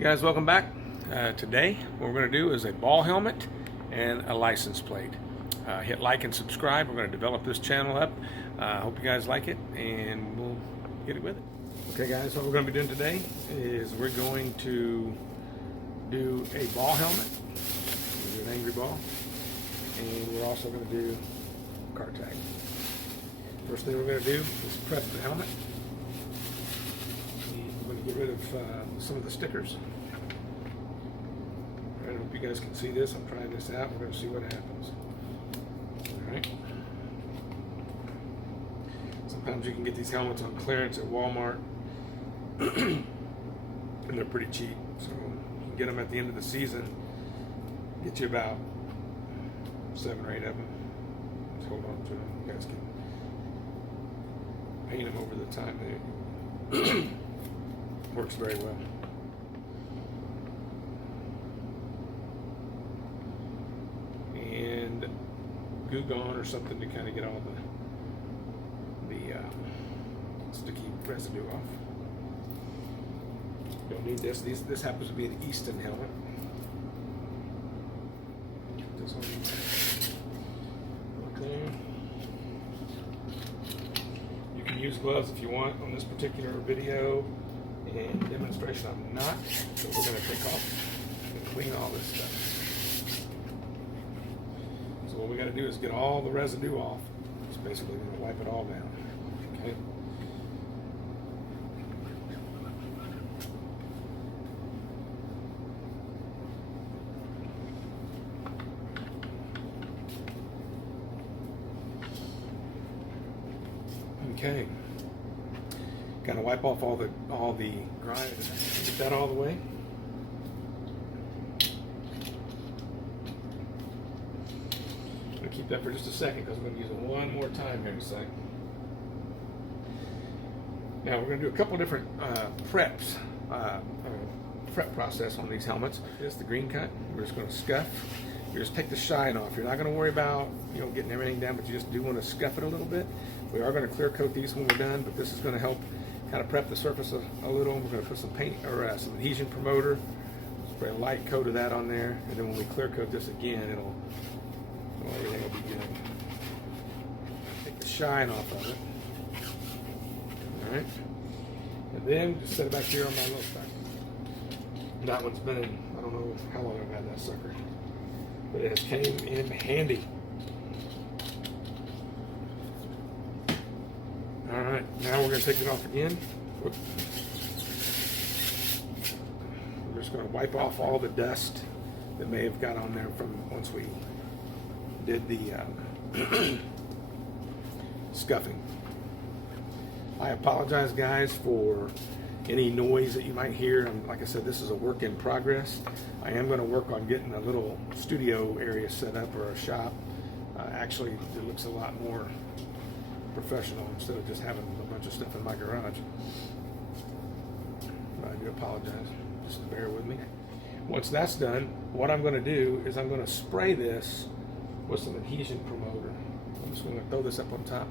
Hey guys, welcome back. Today what we're going to do is a ball helmet and a license plate. Hit like and subscribe. We're going to develop this channel up. Hope you guys like it and we'll get it with it. Okay guys, what we're going to be doing today is we're going to do a ball helmet. We're going to do an angry ball, and we're also going to do a car tag. First thing we're going to do is prep the helmet. I'm going to get rid of some of the stickers. I hope you guys can see this. I'm trying this out. We're going to see what happens. Alright. Sometimes you can get these helmets on clearance at Walmart and they're pretty cheap. So you can get them at the end of the season. Get you about 7 or 8 of them. Just hold on to them. You guys can paint them over the time. Works very well. And Goo Gone or something to kind of get all the sticky residue off. Don't need this. This happens to be an Easton helmet. Put this on there. You can use gloves if you want on this particular video and demonstration. I'm not, so we're going to take off and clean all this stuff. So what we got to do is get all the residue off. It's basically going to wipe it all down. Okay. Okay. Kind of wipe off all the grime. Get that all the way. I'm going to keep that for just a second because I'm going to use it one more time here in a second. Now we're going to do a couple different prep process on these helmets. Here's the green cut. We're just going to scuff. You just take the shine off. You're not going to worry about getting everything down, but you just do want to scuff it a little bit. We are going to clear coat these when we're done, but this is going to help kind of prep the surface a little. We're going to put some paint or some Adhesion Promoter, spray a light coat of that on there, and then when we clear coat this again, everything will be good. Take the shine off of it. All right, and then just set it back here on my little stack. That one's been in, I don't know how long I've had that sucker, but it has came in handy. All right, now we're going to take it off again. Whoop. We're just going to wipe off all the dust that may have got on there from once we did the scuffing. I apologize, guys, for any noise that you might hear. Like I said, this is a work in progress. I am going to work on getting a little studio area set up or a shop. Actually, it looks a lot more professional instead of just having a bunch of stuff in my garage. But I do apologize. Just bear with me. Once that's done, what I'm going to do is I'm going to spray this with some Adhesion Promoter. I'm just going to throw this up on top.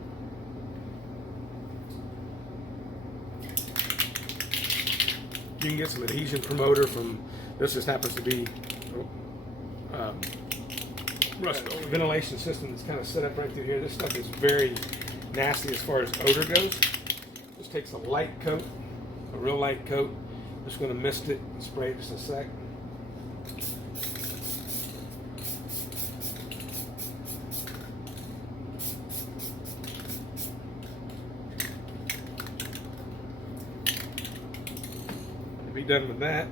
You can get some Adhesion Promoter from, this just happens to be ventilation system that's kind of set up right through here. This stuff is very nasty as far as odor goes. Just takes a light coat, a real light coat. Just going to mist it and spray it just a sec. To be done with that,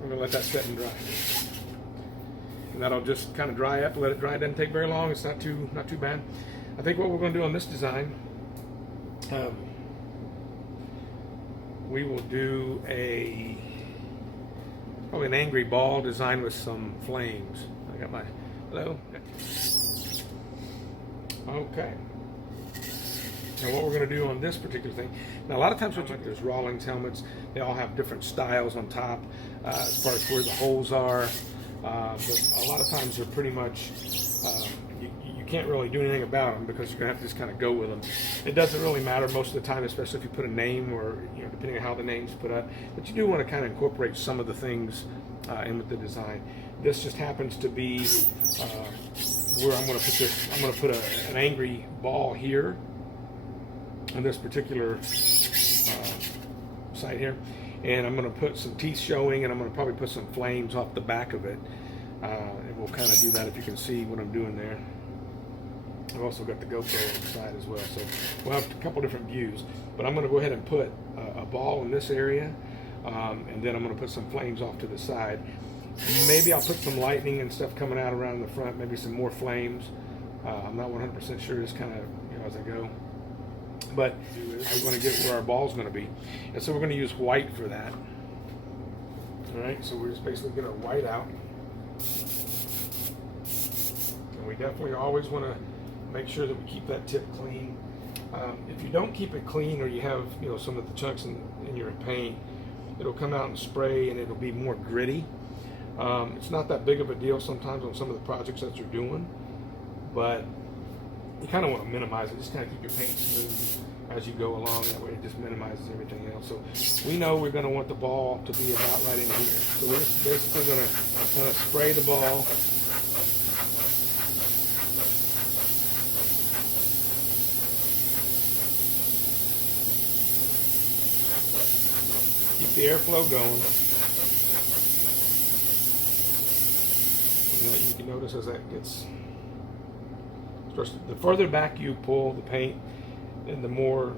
we're going to let that set and dry. And that'll just kind of dry up, let it dry. It doesn't take very long. It's not too bad. I think what we're going to do on this design, we will do probably an angry ball design with some flames. I got my, hello? Okay. Now what we're going to do on this particular thing, now a lot of times there's Rawlings helmets, they all have different styles on top as far as where the holes are. But a lot of times they're pretty much, you can't really do anything about them because you're going to have to just kind of go with them. It doesn't really matter most of the time, especially if you put a name or, you know, depending on how the name's put up. But you do want to kind of incorporate some of the things in with the design. This just happens to be where I'm going to put this. I'm going to put an angry ball here on this particular side here, and I'm going to put some teeth showing, and I'm going to probably put some flames off the back of it. And we'll kind of do that if you can see what I'm doing there. I've also got the GoPro on the side as well, so we'll have a couple different views. But I'm going to go ahead and put a ball in this area, and then I'm going to put some flames off to the side. Maybe I'll put some lightning and stuff coming out around the front, maybe some more flames. I'm not 100% sure, just kind of, you know, as I go. But I'm going to get where our ball's going to be. And so we're going to use white for that. All right, so we're just basically going to white out. And we definitely always want to make sure that we keep that tip clean. If you don't keep it clean, or you have, you know, some of the chunks in your paint, it'll come out and spray, and it'll be more gritty. It's not that big of a deal sometimes on some of the projects that you're doing, but you kind of want to minimize it. Just kind of keep your paint smooth as you go along. That way it just minimizes everything else. So we know we're going to want the ball to be about right in here. So we're just basically going to kind of spray the ball. Keep the airflow going. You can notice as that gets, the further back you pull the paint, and the more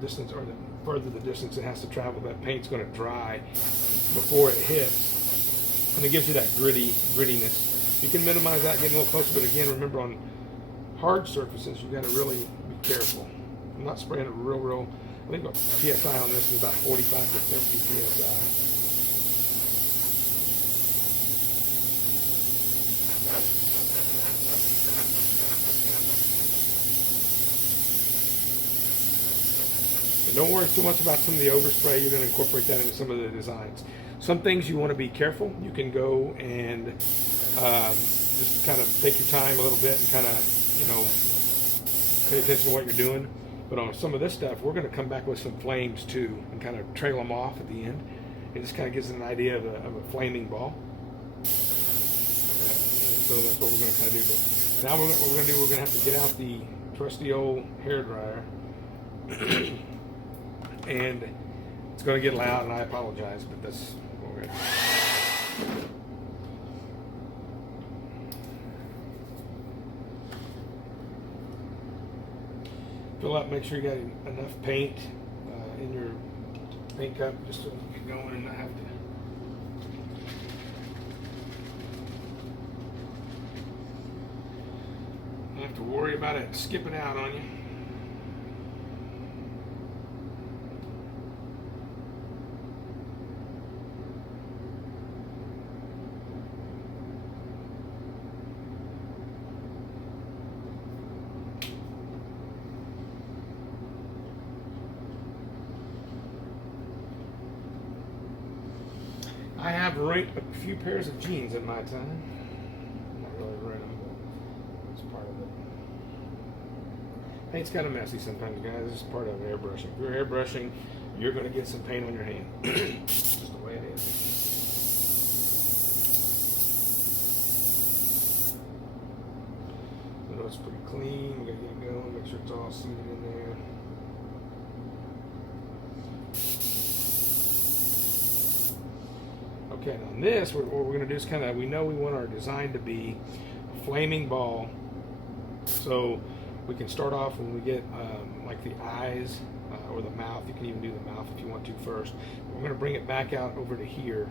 distance, or the further the distance it has to travel, that paint's going to dry before it hits, and it gives you that grittiness. You can minimize that, getting a little closer, but again, remember on hard surfaces, you got to really be careful. I'm not spraying it real. I think the PSI on this is about 45 to 50 PSI. Don't worry too much about some of the overspray. You're going to incorporate that into some of the designs. Some things you want to be careful. You can go and just kind of take your time a little bit and kind of, you know, pay attention to what you're doing. But on some of this stuff, we're going to come back with some flames too, and kind of trail them off at the end. It just kind of gives an idea of a flaming ball. So that's what we're going to kind of do. But now what we're going to do, we're going to have to get out the trusty old hairdryer. And it's going to get loud, and I apologize, but that's what we're going to do. Fill up, make sure you got enough paint in your paint cup just so you can get going and not have to worry about it skipping out on you. I have raked a few pairs of jeans in my time. I'm not really wearing them, but it's part of it. Paint's kind of messy sometimes, guys. This is part of airbrushing. If you're airbrushing, you're going to get some paint on your hand. It's just the way it is. I know it's pretty clean. We got to get it going. Make sure it's all seated in there. Okay, on this, what we're going to do is kind of, we know we want our design to be a flaming ball. So we can start off when we get like the eyes or the mouth. You can even do the mouth if you want to first. We're going to bring it back out over to here.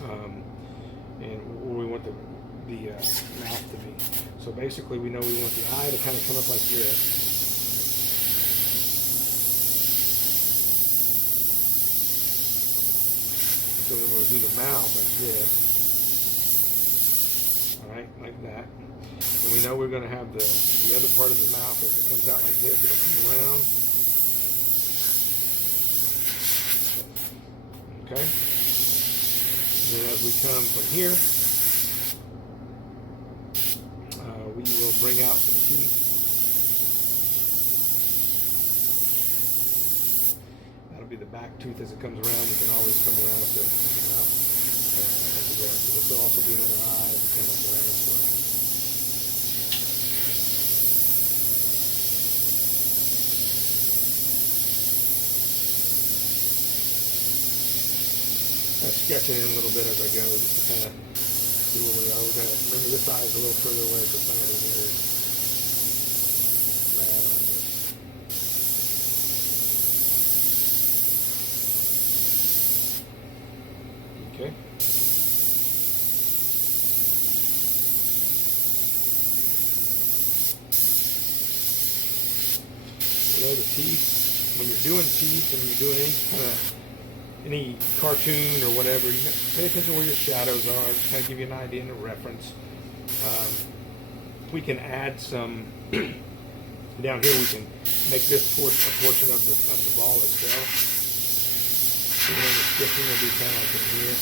And where we want the mouth to be. So basically we know we want the eye to kind of come up like this. So then we'll do the mouth like this. Alright, like that. And we know we're going to have the other part of the mouth, as it comes out like this, it'll come around. Okay? And then as we come from here, we bring out some teeth. That'll be the back tooth as it comes around. You can always come around with the mouth as you go. So this will also be another eye as it comes up around this way. Sketching in a little bit as I go, just to kind of see where we are. We're going to remember this eye is a little further away, so it's not going to be near as bad on this. Okay. Below the teeth, when you're doing teeth and you're doing any cartoon or whatever, you pay attention where your shadows are, just kind of give you an idea and a reference. We can add some down here. We can make this a portion of the ball itself. So the stitching will be kind of like in here.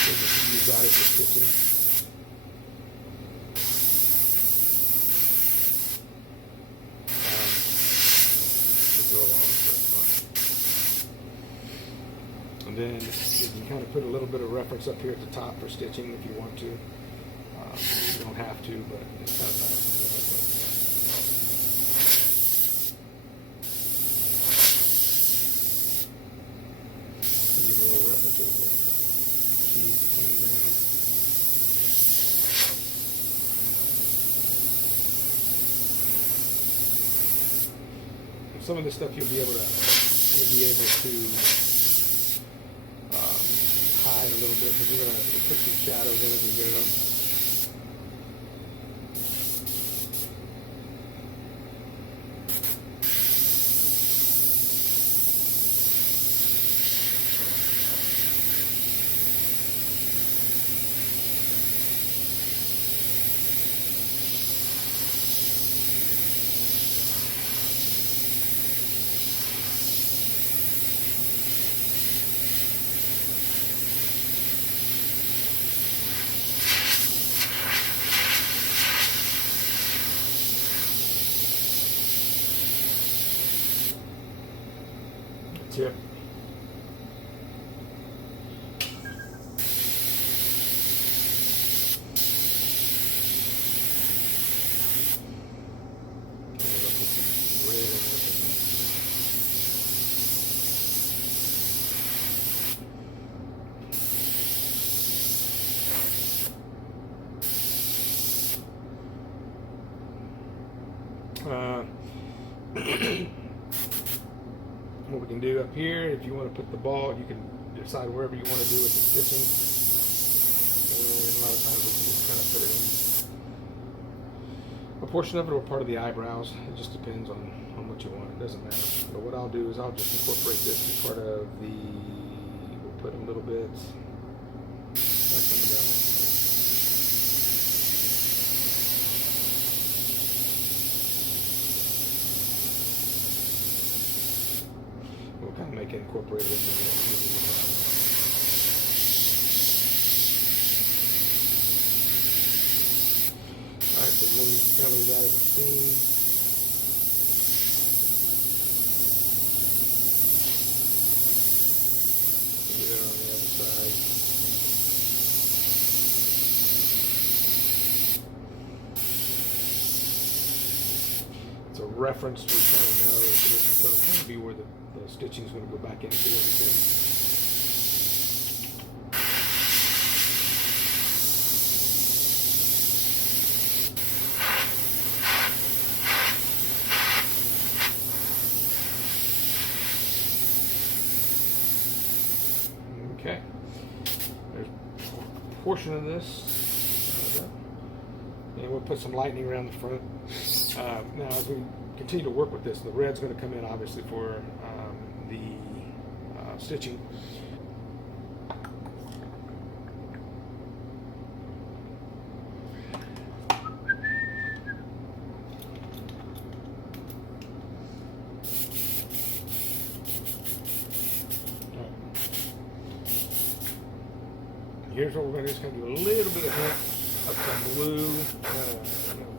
So just use that as the stitching. And then you can kind of put a little bit of reference up here at the top for stitching if you want to. You don't have to, but it's kind of nice. Give you a little reference of the sheet coming down. And some of this stuff you'll be able to hide a little bit because we'll put some shadows in as we go. Tip. What we can do up here, if you want to put the ball, you can decide wherever you want to do with the stitching. And a lot of times we can just kind of put it in a portion of it or part of the eyebrows. It just depends on what you want. It doesn't matter. But what I'll do is I'll just incorporate this as part of the, we'll put a little bit like coming down. We'll kind of make it incorporated into the Alright, so we'll kind of leave that as a seam. Do that on the other side. It's a reference we kind of know, so this is going to kind of be where the stitching is going to go back into everything. Okay, there's a portion of this, and we'll put some lightning around the front. Now, as we continue to work with this, the red's going to come in obviously for the stitching. here's what we're going to do. Just kind of do a little bit of hint of some blue,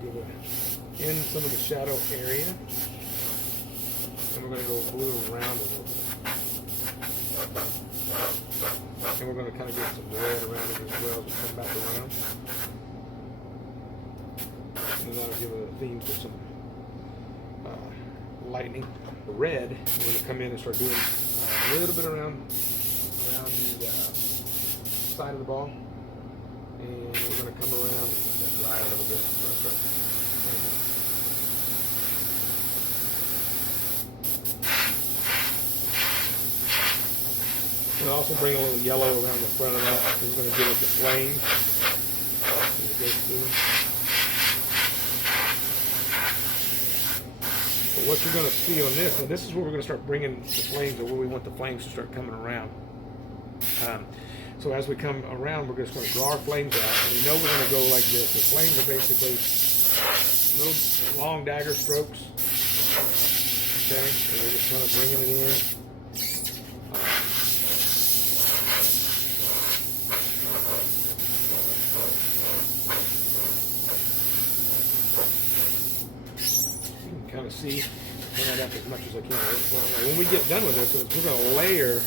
give it in some of the shadow area. And we're going to go blue around a little bit. And we're going to kind of get some red around it as well as we come back around. And then that'll give it a theme for some lightning. The red, we're going to come in and start doing a little bit around the side of the ball. And we're going to come around and dry a little bit. We'll also bring a little yellow around the front of that. We're going to give it the flame. But what you're going to see on this, and this is where we're going to start bringing the flames, or where we want the flames to start coming around. So as we come around, we're just going to draw our flames out, and we know we're going to go like this. The flames are basically little long dagger strokes. Okay, and we're just kind of bringing it in. Kind of see, turn that up as much as I can. When we get done with this, we're going to layer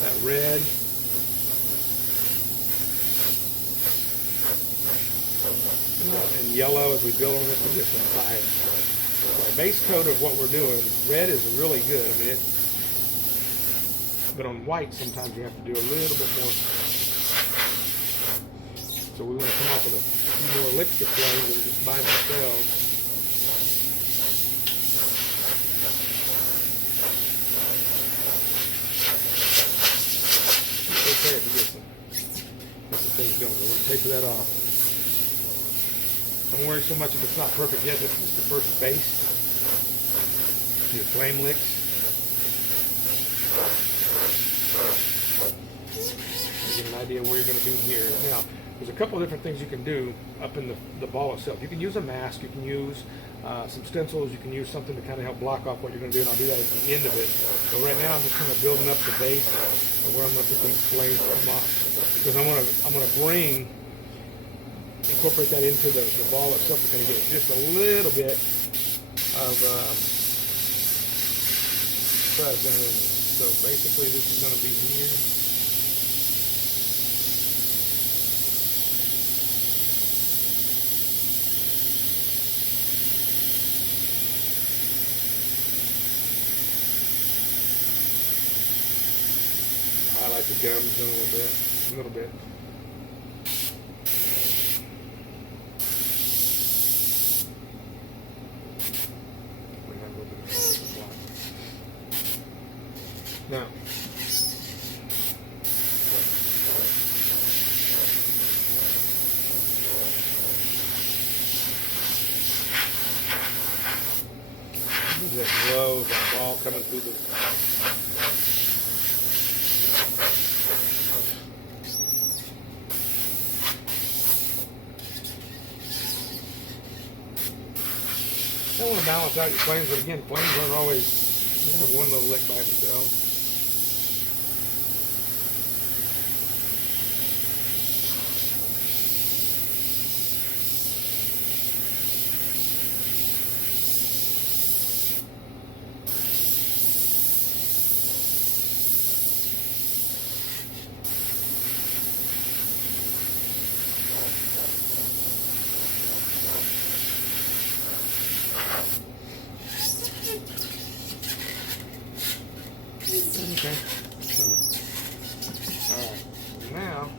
that red and yellow as we build on this and get some fire. So our base coat of what we're doing, red is really good. I mean, but on white, sometimes you have to do a little bit more. So we want to come off with a few more licks of flames that are just by themselves. It's okay if you get some things going. We're going to taper that off. Don't worry so much if it's not perfect yet. This is the first base. The flame licks. You get an idea where you're going to be here. Now, there's a couple of different things you can do up in the ball itself. You can use a mask, you can use some stencils, you can use something to kind of help block off what you're going to do, and I'll do that at the end of it. But right now I'm just kind of building up the base and where I'm going to put these flames come off. Because I'm going to incorporate that into the ball itself to kind of get just a little bit of present. So basically this is going to be here. Highlight the gums in a little bit. Now, that glow, that ball coming through the. I want to balance out your flames, but again, flames aren't always one little lick by themselves. Okay. Alright. Now,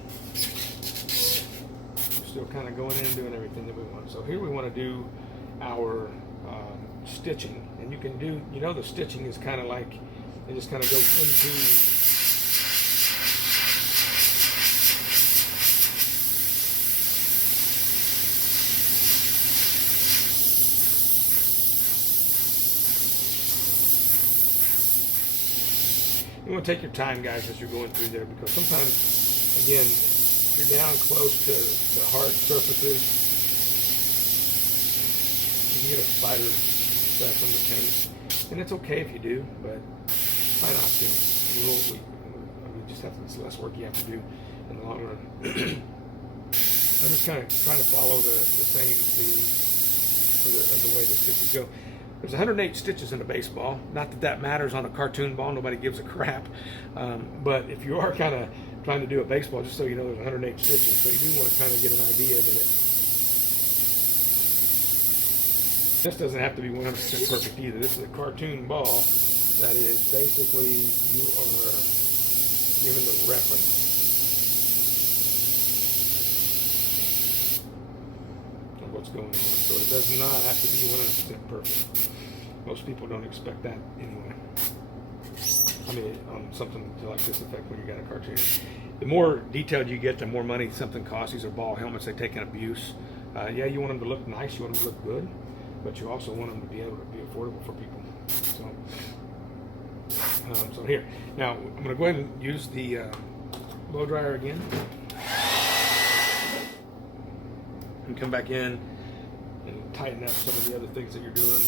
we're still kind of going in and doing everything that we want. So here we want to do our stitching. And you can do, the stitching is kind of like, it just kind of goes into you want to take your time, guys, as you're going through there, because sometimes, again, you're down close to hard surfaces. You can get a spider stuck on the paint, and it's okay if you do, but try not to. We just have to, it's less work you have to do in the long run. I'm just kind of trying to follow the same theme of the way the stitches go. There's 108 stitches in a baseball. Not that that matters on a cartoon ball. Nobody gives a crap. But if you are kind of trying to do a baseball, just so you know, there's 108 stitches. So you do want to kind of get an idea that this doesn't have to be 100% perfect either. This is a cartoon ball that is basically, you are given the reference of what's going on. So it does not have to be 100% perfect. Most people don't expect that anyway. I mean, on something to like this effect when you got a cartoon. The more detailed you get, the more money something costs. These are ball helmets. They take an abuse. Yeah, you want them to look nice. You want them to look good. But you also want them to be able to be affordable for people. So here. Now, I'm going to go ahead and use the blow dryer again. And come back in and tighten up some of the other things that you're doing.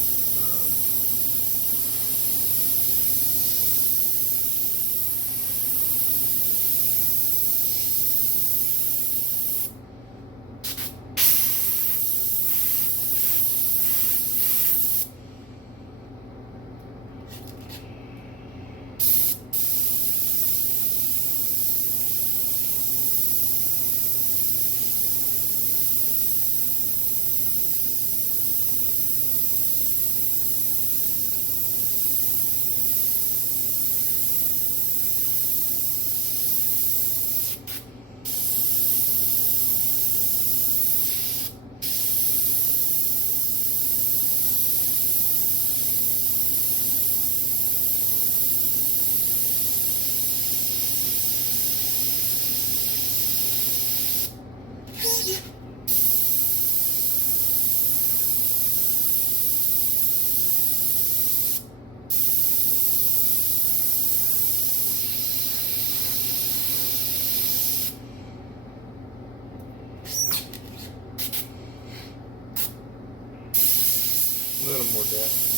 A little more depth.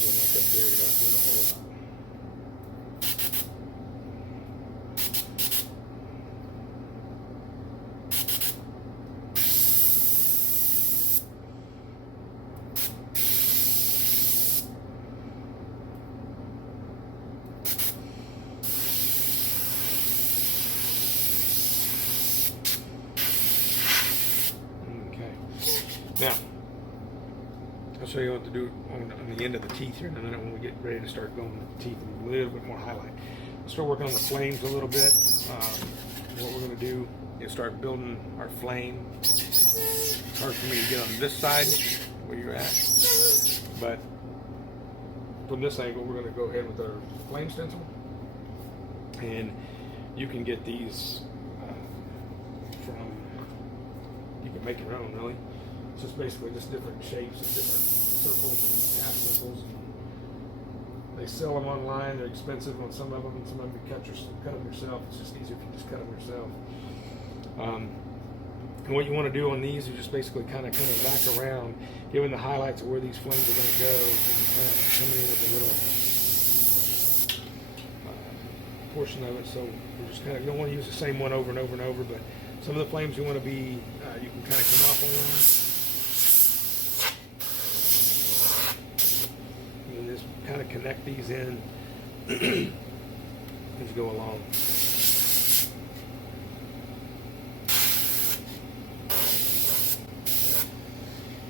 Again, like up there, you're not doing a whole lot. Now, I'll show you what to do on the end of the teeth here in a minute when we get ready to start going with the teeth and a little bit more highlight. We'll start working on the flames a little bit. What we're going to do is start building our flame. It's hard for me to get on this side where you're at, but from this angle we're going to go ahead with our flame stencil, and you can get these from, you can make your own really. It's just basically just different shapes and different circles and half circles. They sell them online. They're expensive on some of them, and some of them you cut them yourself. It's just easier if you just cut them yourself. And what you want to do on these is just basically kind of back around, giving the highlights of where these flames are going to go, and kind of coming in with a little portion of it. So we're just kind of, you don't want to use the same one over and over and over, but some of the flames you want to be, you can kind of come off on. And just kind of connect these in as you go along.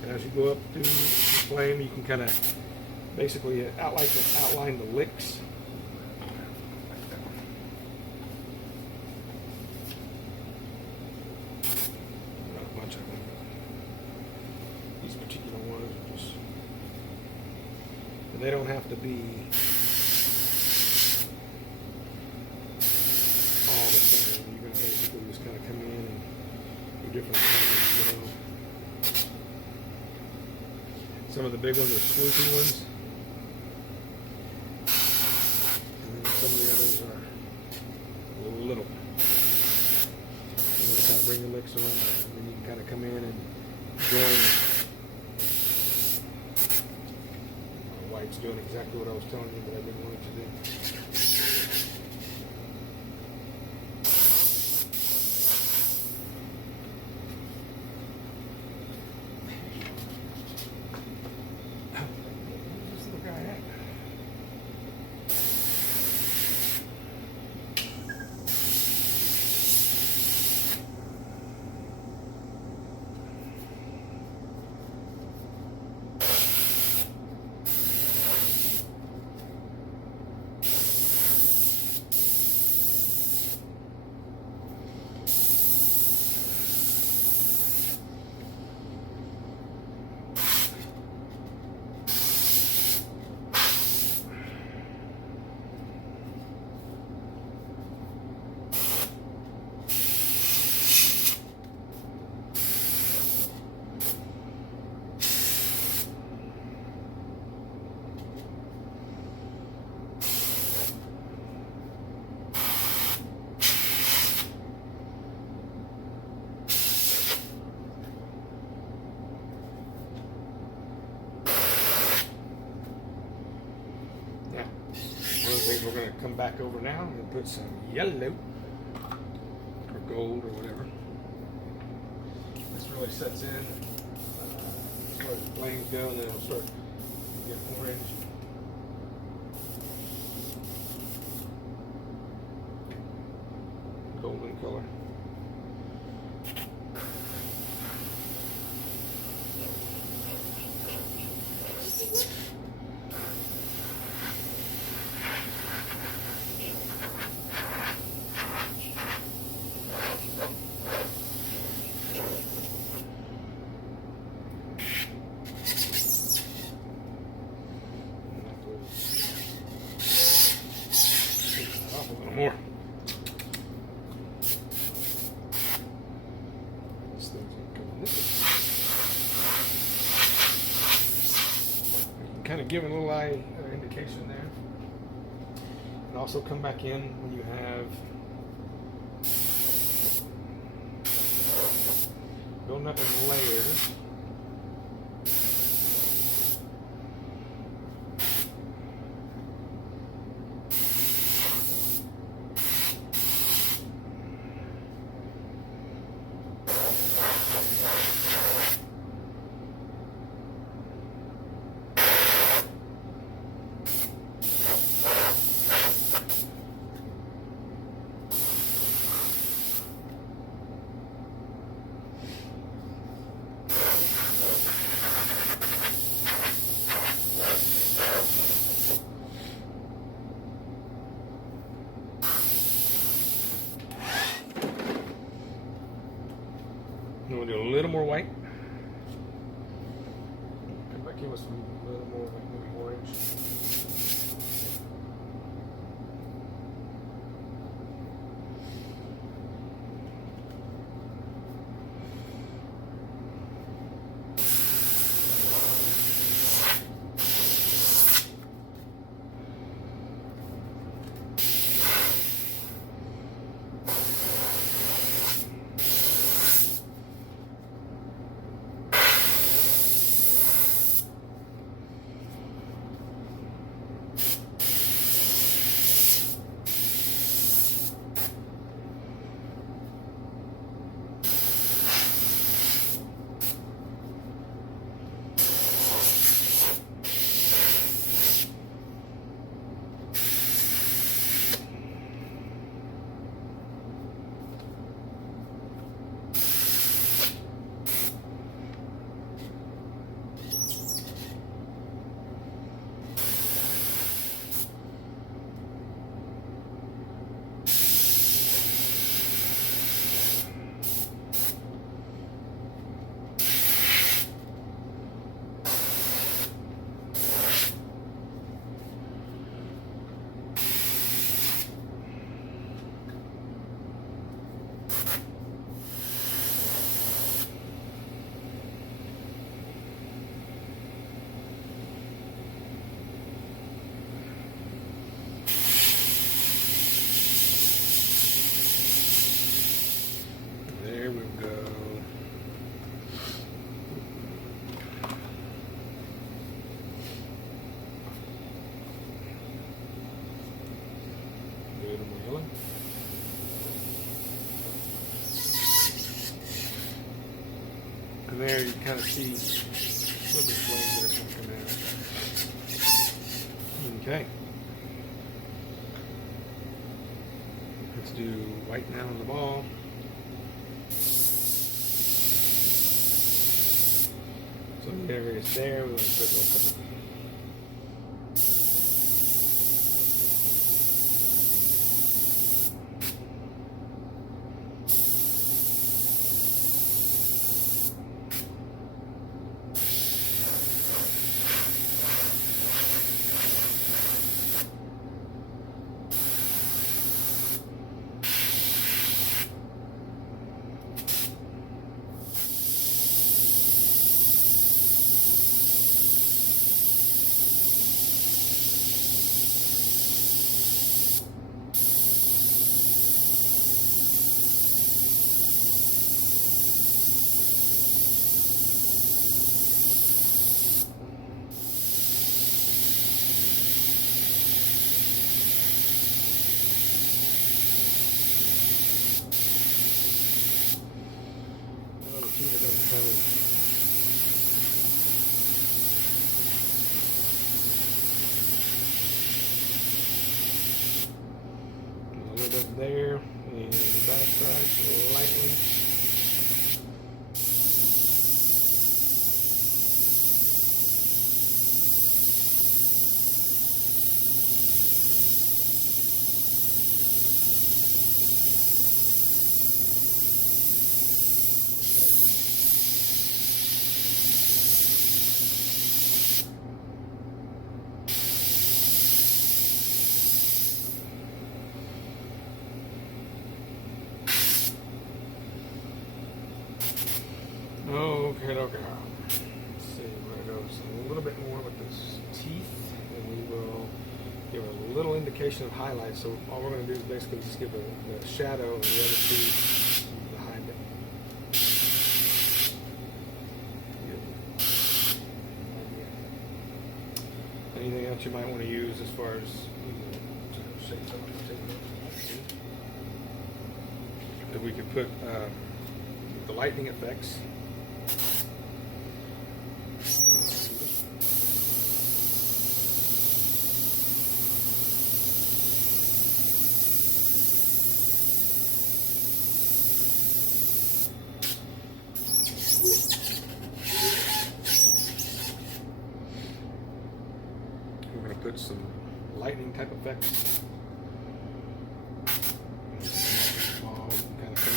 And as you go up through the flame, you can kind of basically outline the licks. Got a bunch of them. These particular ones are just, and they don't have to be all the same. You're going to basically just kind of come in and do different lines, you know. Some of the big ones are swoopy ones, and then some of the others are little. And then kind of bring the licks around, and then you can kind of come in and join white it's doing exactly what I was telling you that I didn't want it to do. Where's this little guy at? We're going to come back over now and put some yellow or gold or whatever. This really sets in as far as the flames go, and then it'll start to get orange. Golden color. A little more. This thing's gonna come in this way. You can kind of give a little eye indication there, and also come back in when you have building up in layers. I'm going to do a little more white. Come back in with some little more, like maybe orange. There we go. Of there you kind of see what the flames that are coming out. Okay. Let's do white now on the ball. So the area is there. We're going to put a couple. These are going to kind of a little bit there, and the back side lightly. Okay. Let's see where it goes. A little bit more with this teeth, and we will give a little indication of highlight. So all we're going to do is basically just give the shadow and the other teeth behind it. Anything else you might want to use as far as that we could put the lightning effects. We're going to put some lightning type effects. Kind of thing.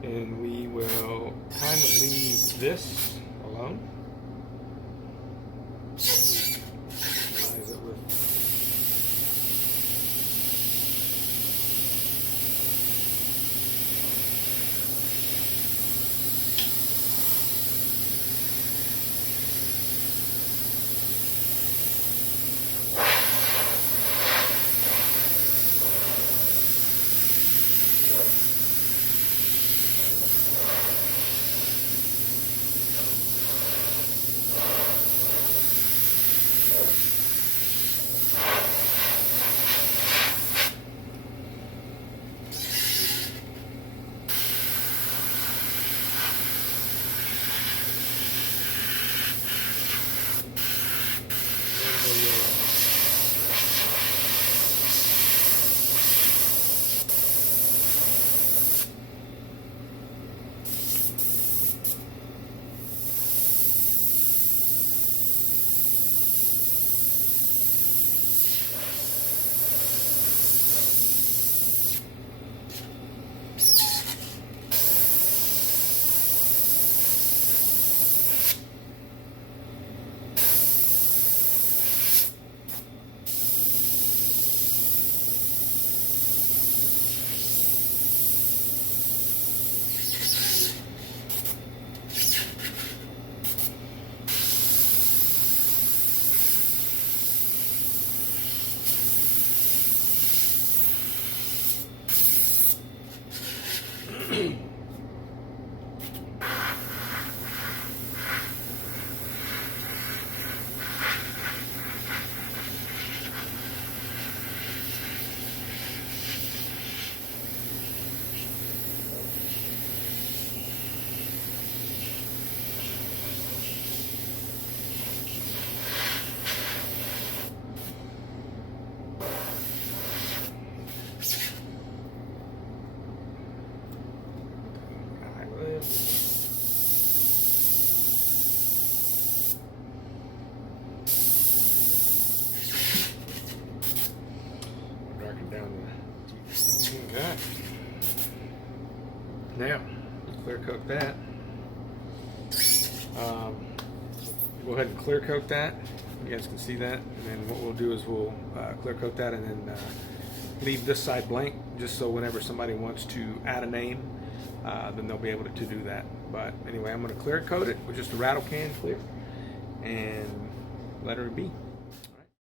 And we will kind of leave this alone. Utilize it with Now, clear coat that. Go ahead and clear coat that. You guys can see that. And then what we'll do is we'll clear coat that and then leave this side blank, just so whenever somebody wants to add a name, then they'll be able to do that. But anyway, I'm going to clear coat it with just a rattle can clear and letter B.